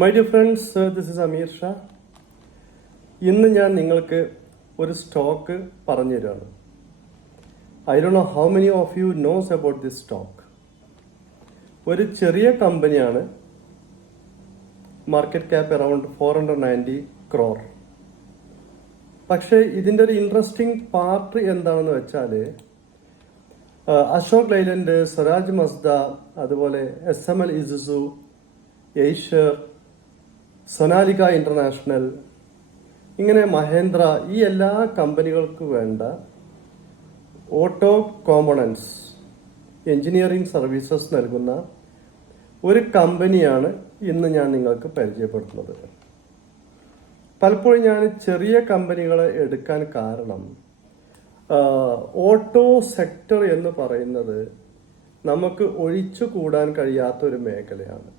My dear friends, this is Amir Shah. ഇന്ന് ഞാൻ നിങ്ങൾക്ക് ഒരു സ്റ്റോക്ക് പറഞ്ഞു തരാണ്. I don't know how many of you knows about this stock. ഒരു ചെറിയ കമ്പനിയാണ്. Market cap around 490 crore. പക്ഷേ ഇതിൻ്റെ ഒരു ഇൻട്രസ്റ്റിംഗ് പാർട്ട് എന്താണെന്ന് വെച്ചാൽ അശോക് ലൈലൻഡ്, സ്വരാജ് മസ്ദ, അതുപോലെ SML Isuzu, Eicher, Sonalika international, ഇങ്ങനെ മഹേന്ദ്ര, ഈ എല്ലാ കമ്പനികൾക്ക് വേണ്ട ഓട്ടോ കോമ്പണൻസ് എഞ്ചിനീയറിംഗ് സർവീസസ് നൽകുന്ന ഒരു കമ്പനിയാണ് ഇന്ന് ഞാൻ നിങ്ങൾക്ക് പരിചയപ്പെടുത്തുന്നത്. പലപ്പോഴും ഞാൻ ചെറിയ കമ്പനികളെ എടുക്കാൻ കാരണം ഓട്ടോ സെക്ടർ എന്ന് പറയുന്നത് നമുക്ക് ഒഴിച്ചുകൂടാൻ കഴിയാത്ത ഒരു മേഖലയാണ്.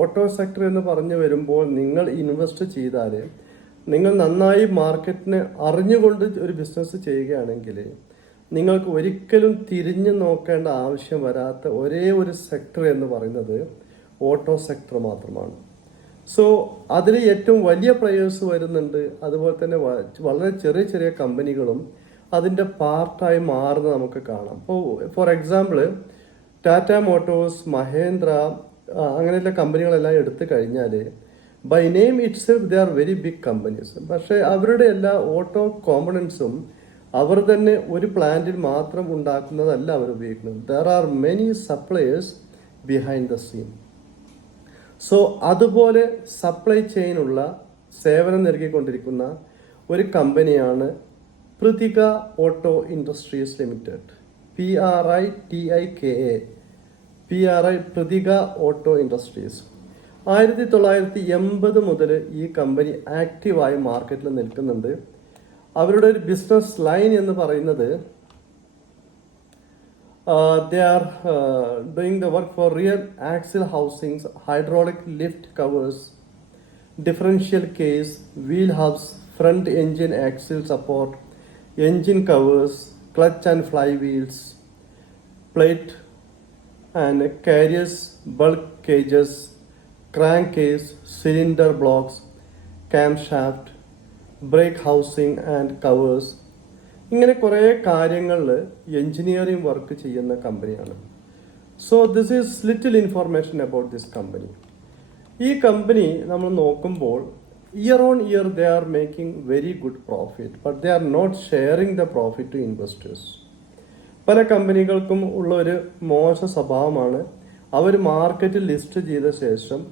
ഓട്ടോ സെക്ടർ എന്ന് പറഞ്ഞു വരുമ്പോൾ നിങ്ങൾ ഇൻവെസ്റ്റ് ചെയ്താൽ, നിങ്ങൾ നന്നായി മാർക്കറ്റിനെ അറിഞ്ഞുകൊണ്ട് ഒരു ബിസിനസ് ചെയ്യുകയാണെങ്കിൽ നിങ്ങൾക്ക് ഒരിക്കലും തിരിഞ്ഞു നോക്കേണ്ട ആവശ്യം വരാത്ത ഒരേ ഒരു സെക്ടർ എന്ന് പറയുന്നത് ഓട്ടോ സെക്ടർ മാത്രമാണ്. സോ അതിൽ ഏറ്റവും വലിയ പ്ലെയേഴ്സ് വരുന്നുണ്ട്, അതുപോലെ തന്നെ വളരെ ചെറിയ ചെറിയ കമ്പനികളും അതിൻ്റെ പാർട്ടായി മാറുന്നത് നമുക്ക് കാണാം. ഇപ്പോൾ for example Tata Motors, Mahindra, അങ്ങനെയുള്ള കമ്പനികളെല്ലാം എടുത്തു കഴിഞ്ഞാൽ by name itself they are very big companies. പക്ഷേ അവരുടെ എല്ലാ ഓട്ടോ കോമ്പണൻസും അവർ തന്നെ ഒരു പ്ലാന്റിൽ മാത്രം ഉണ്ടാക്കുന്നതല്ല അവർ ഉപയോഗിക്കുന്നത്. There are many suppliers behind the scene. So അതുപോലെ സപ്ലൈ ചെയിനുള്ള സേവനം നൽകിക്കൊണ്ടിരിക്കുന്ന ഒരു കമ്പനിയാണ് Prithika auto industries limited, PRI, Prithika auto industries. 1980 മുതൽ ഈ കമ്പനി ആക്റ്റീവായി മാർക്കറ്റിൽ നിൽക്കുന്നുണ്ട്. അവരുടെ ഒരു ബിസിനസ് ലൈൻ എന്ന് പറയുന്നത് they are doing the work for rear axle housings, hydraulic lift covers, differential case, wheel hubs, front engine axle support, engine covers, clutch and flywheels, plate and carriers, bulk cages, crankcase, cylinder blocks, camshaft, brake housing and covers. ഇങ്ങനെ കുറേ കാര്യങ്ങളിൽ engineering work ചെയ്യുന്ന കമ്പനിയാണ്. So this is little information about this company. ഈ company നമ്മൾ നോക്കുമ്പോൾ year on year they are making very good profit, but they are not sharing the profit to investors. പല കമ്പനികൾക്കും ഉള്ള ഒരു മോശ സ്വഭാവമാണ്, അവർ മാർക്കറ്റിൽ ലിസ്റ്റ് ചെയ്ത ശേഷം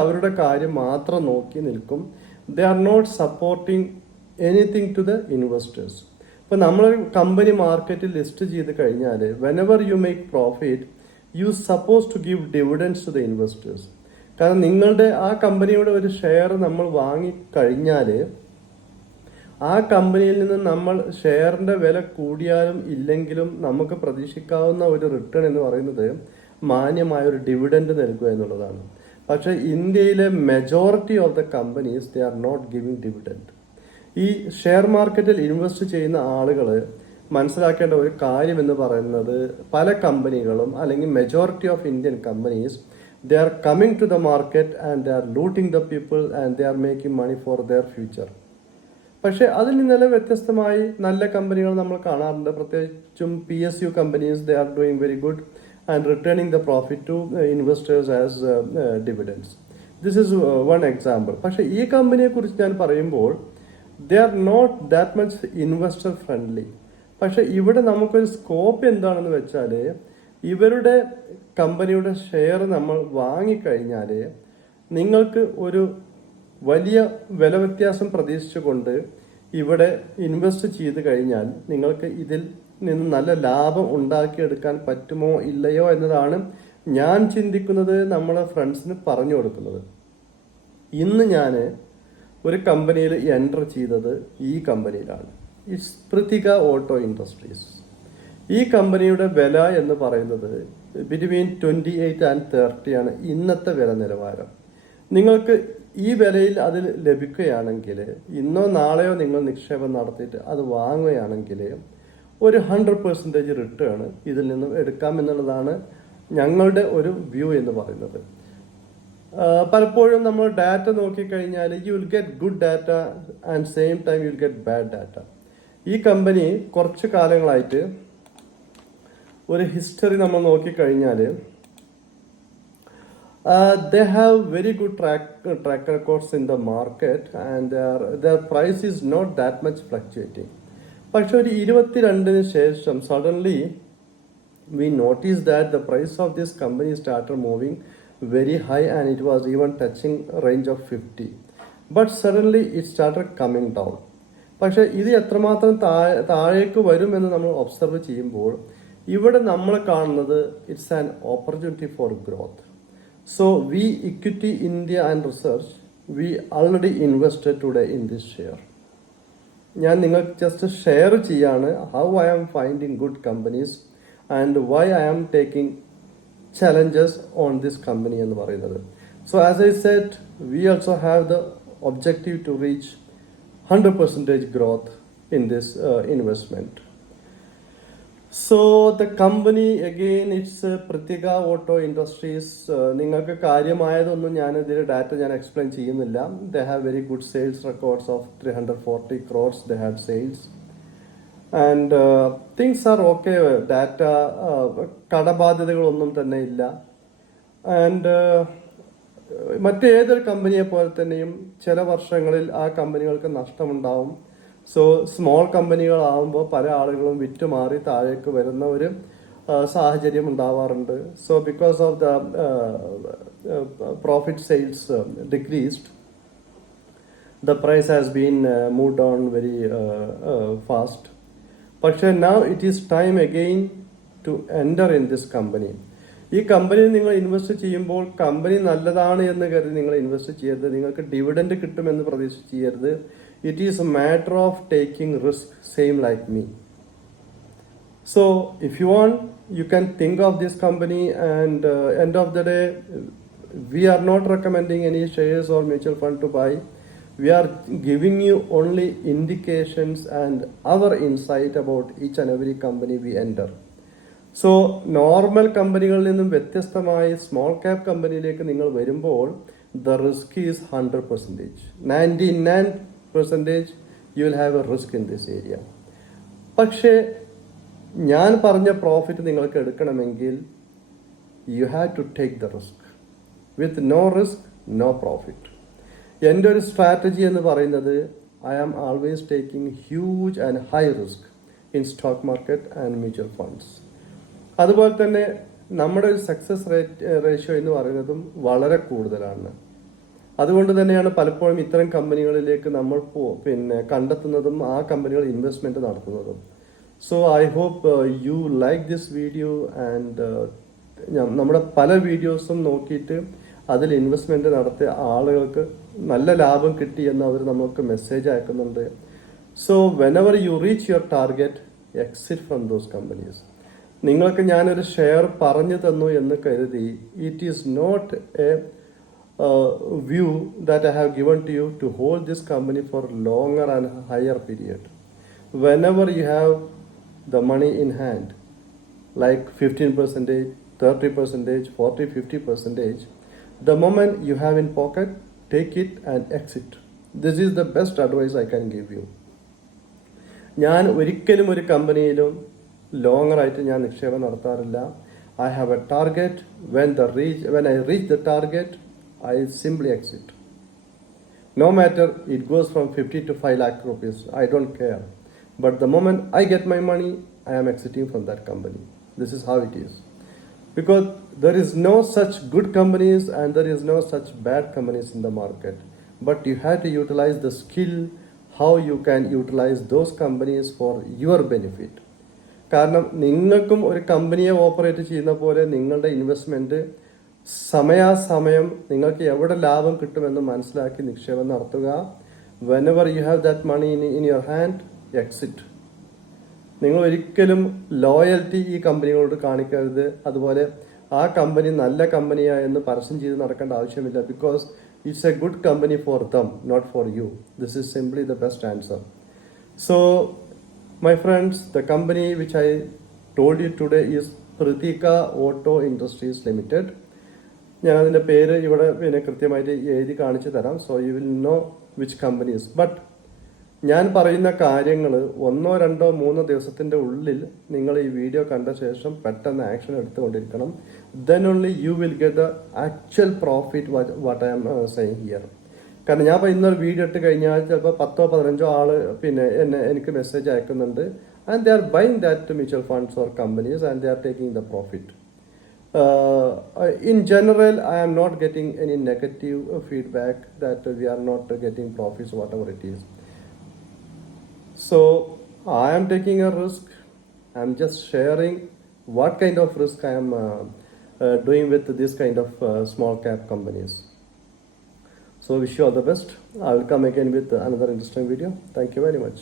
അവരുടെ കാര്യം മാത്രം നോക്കി നിൽക്കും. They are not supporting anything to the investors. ഇപ്പം നമ്മളൊരു കമ്പനി മാർക്കറ്റിൽ ലിസ്റ്റ് ചെയ്ത് കഴിഞ്ഞാൽ whenever you make profit you suppose to give dividends to the investors. കാരണം നിങ്ങളുടെ ആ കമ്പനിയുടെ ഒരു ഷെയർ നമ്മൾ വാങ്ങിക്കഴിഞ്ഞാൽ ആ കമ്പനിയിൽ നിന്ന് നമ്മൾ ഷെയറിന്റെ വില കൂടിയാലും ഇല്ലെങ്കിലും നമുക്ക് പ്രതീക്ഷിക്കാവുന്ന ഒരു റിട്ടേൺ എന്ന് പറയുന്നത് മാന്യമായ ഒരു ഡിവിഡൻഡ് നൽകുക എന്നുള്ളതാണ്. പക്ഷെ ഇന്ത്യയിലെ majority of the companies they are not giving dividend. ഈ ഷെയർ മാർക്കറ്റിൽ ഇൻവെസ്റ്റ് ചെയ്യുന്ന ആളുകൾ മനസ്സിലാക്കേണ്ട ഒരു കാര്യം എന്ന് പറയുന്നത് പല കമ്പനികളും അല്ലെങ്കിൽ majority of Indian companies they are coming to the market and they are looting the people and they are making money for their future. പക്ഷെ അതിൽ നിന്നെല്ലാം വ്യത്യസ്തമായി നല്ല കമ്പനികൾ നമ്മൾ കാണാറുണ്ട്. പ്രത്യേകിച്ചും PSU companies they are doing very good and returning the profit to investors as dividends. This is one example. പക്ഷെ ഈ കമ്പനിയെ കുറിച്ച് ഞാൻ പറയുമ്പോൾ they are not that much investor friendly. പക്ഷെ ഇവിടെ നമുക്കൊരു സ്കോപ്പ് എന്താണെന്ന് വെച്ചാൽ ഇവരുടെ കമ്പനിയുടെ ഷെയർ നമ്മൾ വാങ്ങിക്കഴിഞ്ഞാൽ നിങ്ങൾക്ക് ഒരു വലിയ വില വ്യത്യാസം പ്രതീക്ഷിച്ചുകൊണ്ട് ഇവിടെ ഇൻവെസ്റ്റ് ചെയ്ത് കഴിഞ്ഞാൽ നിങ്ങൾക്ക് ഇതിൽ നിന്ന് നല്ല ലാഭം ഉണ്ടാക്കിയെടുക്കാൻ പറ്റുമോ ഇല്ലയോ എന്നതാണ് ഞാൻ ചിന്തിക്കുന്നത്, നമ്മളെ ഫ്രണ്ട്സിന് പറഞ്ഞു കൊടുക്കുന്നത്. ഇന്ന് ഞാൻ ഒരു കമ്പനിയിൽ എൻ്റർ ചെയ്തത് ഈ കമ്പനിയിലാണ്. It's Prithika auto industries. ഈ കമ്പനിയുടെ വില എന്ന് പറയുന്നത് ബിറ്റ്വീൻ 28 and 30 ആണ് ഇന്നത്തെ വില നിലവാരം. നിങ്ങൾക്ക് ഈ വിലയിൽ അതിൽ ലഭിക്കുകയാണെങ്കിൽ, ഇന്നോ നാളെയോ നിങ്ങൾ നിക്ഷേപം നടത്തിയിട്ട് അത് വാങ്ങുകയാണെങ്കിൽ ഒരു 100% റിട്ടേൺ ഇതിൽ നിന്നും എടുക്കാം എന്നുള്ളതാണ് ഞങ്ങളുടെ ഒരു വ്യൂ എന്ന് പറയുന്നത്. പലപ്പോഴും നമ്മൾ ഡാറ്റ നോക്കിക്കഴിഞ്ഞാൽ U will get good data and same time you will get bad data. ഈ കമ്പനി കുറച്ച് കാലങ്ങളായിട്ട് ഒരു ഹിസ്റ്ററി നമ്മൾ നോക്കിക്കഴിഞ്ഞാൽ they have very good track records in the market and their price is not that much fluctuating. പക്ഷെ ഒരു 22 ശേഷം suddenly we noticed that the price of this company started moving very high and it was even touching range of 50. But suddenly it started coming down. പക്ഷെ ഇത് എത്രമാത്രം താഴേക്ക് വരുമെന്ന് നമ്മൾ observe ചെയ്യുമ്പോൾ ഇവിടെ നമ്മൾ കാണുന്നത് it's an opportunity for growth. So we Equity India and Research, we already invested today in this share. ഞാൻ നിങ്ങൾക്ക് ജസ്റ്റ് ഷെയർ ചെയ്യാണ് how I am finding good companies and why I am taking challenges on this company എന്ന് പറയുന്നത്. So as I said we also have the objective to reach 100% growth in this investment. So the company again it's Pratika Auto Industries. നിങ്ങൾക്ക് കാര്യമായതൊന്നും ഞാൻ ഇതിൽ data ഞാൻ explain ചെയ്യുന്നില്ല. They have very good sales records of 340 crores they have sales and things are okay. Data കടബാധ്യതകളൊന്നും തന്നെ ഇല്ല and മറ്റേതൊരു കമ്പനിയെ പോലെ തന്നെയും ചില വർഷങ്ങളിൽ ആ കമ്പനികൾക്ക് നഷ്ടമുണ്ടാവും. സോ സ്മോൾ കമ്പനികളാവുമ്പോൾ പല ആളുകളും വിറ്റുമാറി താഴേക്ക് വരുന്ന ഒരു സാഹചര്യം ഉണ്ടാവാറുണ്ട്. So because of the profit sales decreased, the price has been moved on very fast. പക്ഷേ now it is time again to enter in this company. ഈ കമ്പനിയിൽ നിങ്ങൾ ഇൻവെസ്റ്റ് ചെയ്യുമ്പോൾ കമ്പനി നല്ലതാണ് എന്ന് കരുതി നിങ്ങൾ ഇൻവെസ്റ്റ് ചെയ്യരുത്. നിങ്ങൾക്ക് ഡിവിഡൻഡ് കിട്ടുമെന്ന് പ്രതീക്ഷിച്ച് ചെയ്യരുത്. It is a matter of taking risk, same like me. So if you want, you can think of this company and end of the day, we are not recommending any shares or mutual fund to buy. We are giving you only indications and our insight about each and every company we enter. So normal കമ്പനികളിൽ നിന്നും വ്യത്യസ്തമായി small cap കമ്പനിയിലേക്ക് നിങ്ങൾ വരുമ്പോൾ the risk is 100%. 99% you will have a risk in this area. പക്ഷേ ഞാൻ പറഞ്ഞ profit നിങ്ങൾക്ക് എടുക്കണമെങ്കിൽ you have to take the risk. With no risk no profit. എൻ്റെ ഒരു സ്ട്രാറ്റജി എന്ന് പറയുന്നത് I am always taking huge and high risk in stock market and mutual funds. അതുപോലെ തന്നെ നമ്മുടെ ഒരു സക്സസ് റേഷ്യോ എന്ന് പറയുന്നതും വളരെ കൂടുതലാണ്. അതുകൊണ്ട് തന്നെയാണ് പലപ്പോഴും ഇത്തരം കമ്പനികളിലേക്ക് നമ്മൾ കണ്ടെത്തുന്നതും ആ കമ്പനികൾ ഇൻവെസ്റ്റ്മെന്റ് നടത്തുന്നതും. So I hope you like this video and നമ്മുടെ പല വീഡിയോസും നോക്കിയിട്ട് അതിൽ ഇൻവെസ്റ്റ്മെന്റ് നടത്തിയ ആളുകൾക്ക് നല്ല ലാഭം കിട്ടി എന്ന് അവർ നമുക്ക് മെസ്സേജ് അയക്കുന്നുണ്ട്. So whenever you reach your target exit from those companies. നിങ്ങൾക്ക് ഞാനൊരു ഷെയർ പറഞ്ഞു തന്നു എന്ന് കരുതി it is not a view that I have given to you to hold this company for longer and higher period. Whenever you have the money in hand, like 15%, 30%, 40, 50%, the moment you have in pocket, take it and exit. This is the best advice I can give you. ഞാൻ ഒരിക്കലും ഒരു കമ്പനിയിലും longer ആയിട്ട് ഞാൻ നിക്ഷേപം നടത്താറില്ല. I have a target. When I reach the target, I simply exit. No matter it goes from 50 to 5 lakh rupees, I don't care. But the moment I get my money, I am exiting from that company. This is how it is. Because there is no such good companies and there is no such bad companies in the market. But you have to utilize the skill, how you can utilize those companies for your benefit. കാരണം നിങ്ങൾക്കും ഒരു കമ്പനിയെ operate ചെയ്യുന്ന പോലെ നിങ്ങളുടെ investment സമയാസമയം നിങ്ങൾക്ക് എവിടെ ലാഭം കിട്ടുമെന്ന് മനസ്സിലാക്കി നിക്ഷേപം നടത്തുക. Whenever you have that money in your hand, exit. നിങ്ങൾ ഒരിക്കലും ലോയൽറ്റി ഈ കമ്പനികളോട് കാണിക്കരുത്. അതുപോലെ ആ കമ്പനി നല്ല കമ്പനിയാ എന്ന് പരസ്യം ചെയ്ത് നടക്കേണ്ട ആവശ്യമില്ല. Because it's a good company for them, not for you. This is simply the best answer. So my friends, the company which I told you today ഈസ് Pratika Auto Industries Limited. ഞാൻ അതിൻ്റെ പേര് ഇവിടെ പിന്നെ കൃത്യമായിട്ട് എഴുതി കാണിച്ചു തരാം. So you will know which companies. But ഞാൻ പറയുന്ന കാര്യങ്ങൾ 1 2 3 ദിവസത്തിൻ്റെ ഉള്ളിൽ നിങ്ങൾ ഈ വീഡിയോ കണ്ട ശേഷം പെട്ടെന്ന് ആക്ഷൻ എടുത്തുകൊണ്ടിരിക്കണം. Then only you will get the actual profit what I am saying here. കാരണം ഞാൻ ഇപ്പോൾ ഇന്നൊരു വീഡിയോ ഇട്ട് കഴിഞ്ഞാൽ ചിലപ്പോൾ 10 15 ആള് പിന്നെ എനിക്ക് മെസ്സേജ് അയക്കുന്നുണ്ട്. And they R buying that mutual funds or companies and they are taking the profit. In general, I am not getting any negative feedback that we are not getting profits, whatever it is. So I am taking a risk. I am just sharing what kind of risk I am doing with this kind of small cap companies. So wish you all the best. I will come again with another interesting video. Thank you very much.